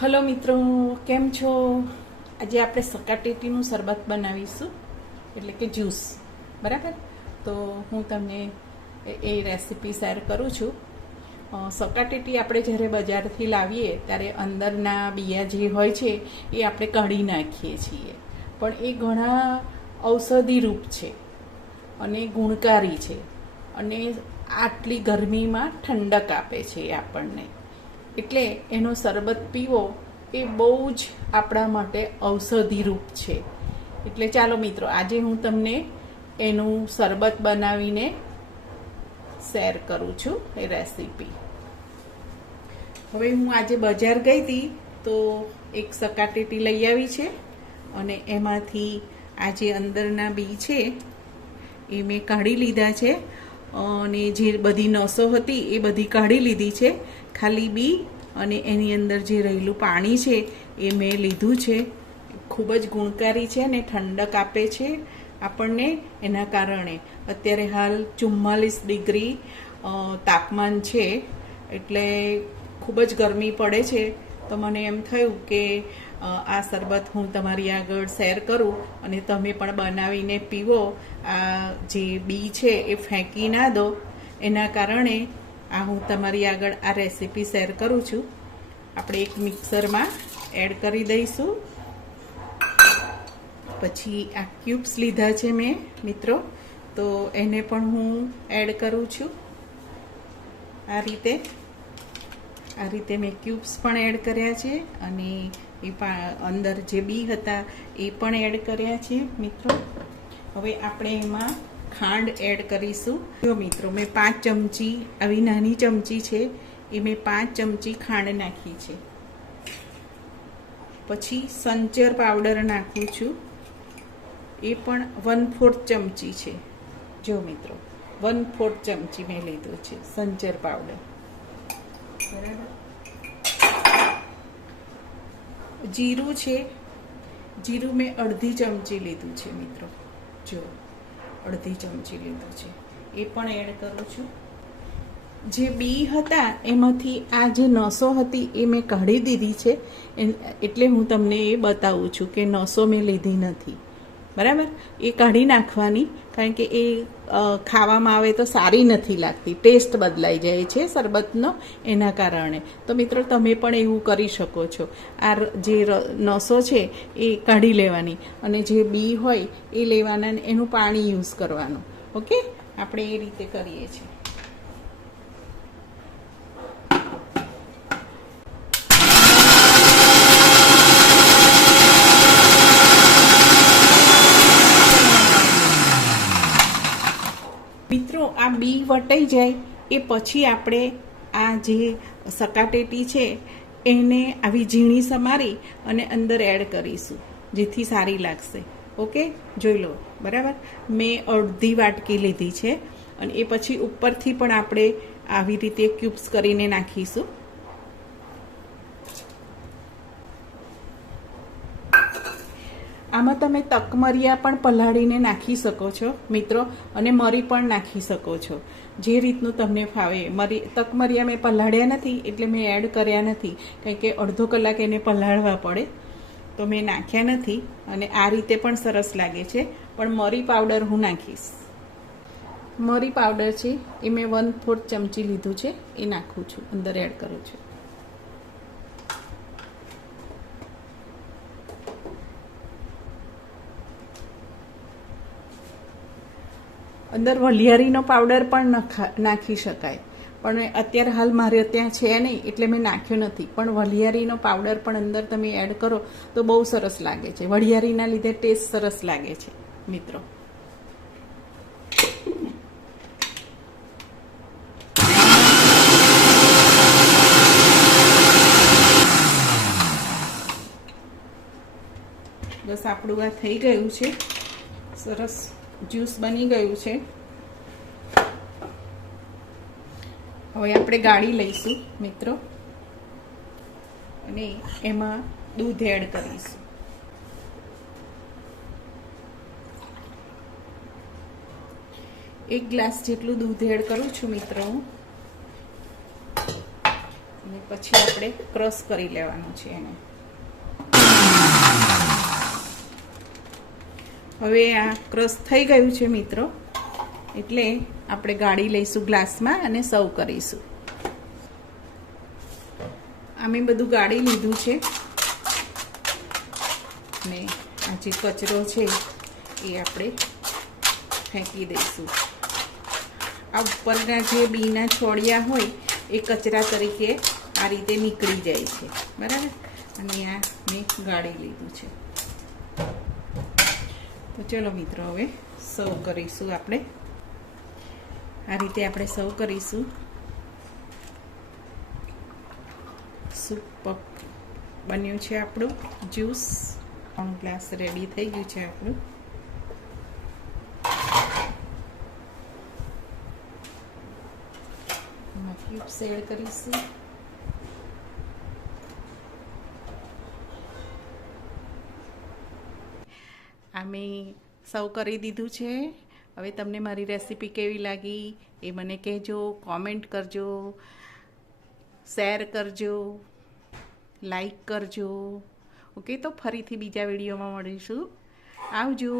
Hello મિત્રો, કેમ છો? આજે આપણે સકાટેટીનું શરબત બનાવીશું, એટલે કે જ્યુસ. બરાબર? તો હું તમને એ રેસીપી શેર કરું છું. સકાટેટી આપણે જ્યારે બજારથી લાવીએ ત્યારે અંદરના બિયા જે હોય છે એ આપણે કાઢી નાખીએ છીએ, પણ એ ઘણા ઔષધિરૂપ છે અને ગુણકારી છે અને આટલી ગરમીમાં ઠંડક આપે છે આપણને. એટલે એનો શરબત પીવો એ બહુ જ આપણા માટે ઔષધિરૂપ છે. એટલે ચાલો મિત્રો, આજે હું તમને એનું શરબત બનાવીને શેર કરું છું એ રેસીપી. હવે હું આજે બજાર ગઈ હતી તો એક સકાટેટી લઈ આવી છે અને એમાંથી આ જે અંદરના બી છે એ મેં કાઢી લીધા છે અને જે બધી નસો હતી એ બધી કાઢી લીધી છે. ખાલી બી અને એની અંદર જે રહેલું પાણી છે એ મેં લીધું છે. ખૂબ જ ગુણકારી છે અને ઠંડક આપે છે આપણને. એના કારણે અત્યારે હાલ 44 ડિગ્રી તાપમાન છે, એટલે ખૂબ જ ગરમી પડે છે. તો મને એમ થયું કે આ શરબત હું તમારી આગળ શેર કરું અને તમે પણ બનાવીને પીવો. આ જે બી છે એ ફેંકી ના દો, એના કારણે આ હું તમારી આગળ આ રેસીપી શેર કરું છું. આપણે એક મિક્સરમાં એડ કરી દઈશું. પછી આ ક્યુબ્સ લીધા છે મેં મિત્રો, તો એને પણ હું એડ કરું છું. આ રીતે મેં ક્યુબ્સ પણ એડ કર્યા છે અને એ અંદર જે બી હતા એ પણ એડ કર્યા છે મિત્રો. હવે આપણે એમાં ખાંડ એડ કરીશું. જો મિત્રો, મેં 5 ચમચી, આવી નાની ચમચી છે એ મેં 5 ચમચી ખાંડ નાખી છે. પછી સંચર પાવડર નાખું છું, એ પણ 1/4 ચમચી છે. જો મિત્રો, 1/4 ચમચી મેં લીધો છે સંચર પાવડર. બરાબર. જીરું છે, જીરું મેં અડધી ચમચી લીધું છે મિત્રો. જો અડધી ચમચી લીધું છે, એ પણ એડ કરું છું. જે બી હતા એમાંથી આ જે નસો હતી એ મેં કાઢી દીધી છે, એટલે હું તમને એ બતાવું છું કે નસો મેં લીધી નથી. બરાબર? એ કાઢી નાખવાની, કારણ કે એ ખાવામાં આવે તો સારી નથી લાગતી, ટેસ્ટ બદલાઈ જાય છે શરબતનો, એના કારણે. તો મિત્રો, તમે પણ એવું કરી શકો છો. આ જે નસો છે એ કાઢી લેવાની અને જે બી હોય એ લેવાના અને એનું પાણી યુઝ કરવાનું. ઓકે? આપણે એ રીતે કરીએ છીએ. મિત્રો, આ બી વટાઈ જાય એ પછી આપણે આ જે સકાટેટી છે એને આવી ઝીણી સમારી અને અંદર એડ કરીશું, જેથી સારી લાગશે. ઓકે? જોઈ લો. બરાબર? મેં અડધી વાટકી લીધી છે અને એ પછી ઉપરથી પણ આપણે આવી રીતે ક્યુબ્સ કરીને નાખીશું. આમાં તમે તકમરિયા પણ પલાળીને નાખી શકો છો મિત્રો, અને મરી પણ નાખી શકો છો, જે રીતનું તમને ફાવે. તકમરિયા મેં પલાળ્યા નથી એટલે મેં એડ કર્યા નથી, કારણ કે અડધો કલાક એને પલાળવા પડે, તો મેં નાખ્યા નથી. અને આ રીતે પણ સરસ લાગે છે, પણ મરી પાવડર હું નાખીશ. મરી પાવડર છે એ મેં 1/4 ચમચી લીધું છે, એ નાખું છું, અંદર એડ કરું છું. અંદર વલિયારીનો પાવડર પણ નાખી શકાય, પણ અત્યારે હાલ મારે ત્યાં છે નહીં એટલે મેં નાખ્યો નથી. પણ વલિયારીનો પાવડર પણ અંદર તમે એડ કરો તો બહુ સરસ લાગે છે. વલિયારીના લીધે ટેસ્ટ સરસ લાગે છે મિત્રો. બસ આપણું આ થઈ ગયું છે, સરસ જ્યુસ બની ગયું છે. હવે આપણે ગાળી લઈશું મિત્રો અને એમાં દૂધ એડ કરીશું. એક ગ્લાસ જેટલું દૂધ એડ કરું છું મિત્રો હું. અને પછી આપણે ક્રશ કરી લેવાનું છે એને. હવે આ ક્રશ થઈ ગયું છે મિત્રો, એટલે આપણે ગાળી લઈશું ગ્લાસમાં અને સર્વ કરીશું. અમે બધું ગાળી લીધું છે ને આ જે કચરો છે એ આપણે ફેંકી દઈશું. આ ઉપરના જે બીના છોડિયા હોય એ કચરા તરીકે આ રીતે નીકળી જાય છે, બરાબર. અને આ મેં ગાળી લીધું છે. તો ચલો મિત્રો, હવે સર્વ કરીશું આપણે. આ રીતે આપણે સર્વ કરીશું. સુપર બન્યું છે આપણું જ્યુસ. ગ્લાસ રેડી થઈ ગયું છે આપણું. ક્યુબ્સ એડ કરીશું. અમે સર્વ કરી દીધું છે. હવે તમને મારી રેસીપી કેવી લાગી એ મને કહેજો, કોમેન્ટ કરજો, શેર કરજો, લાઈક કરજો. ઓકે, તો ફરીથી બીજા વિડીયોમાં મળીશું. આવજો.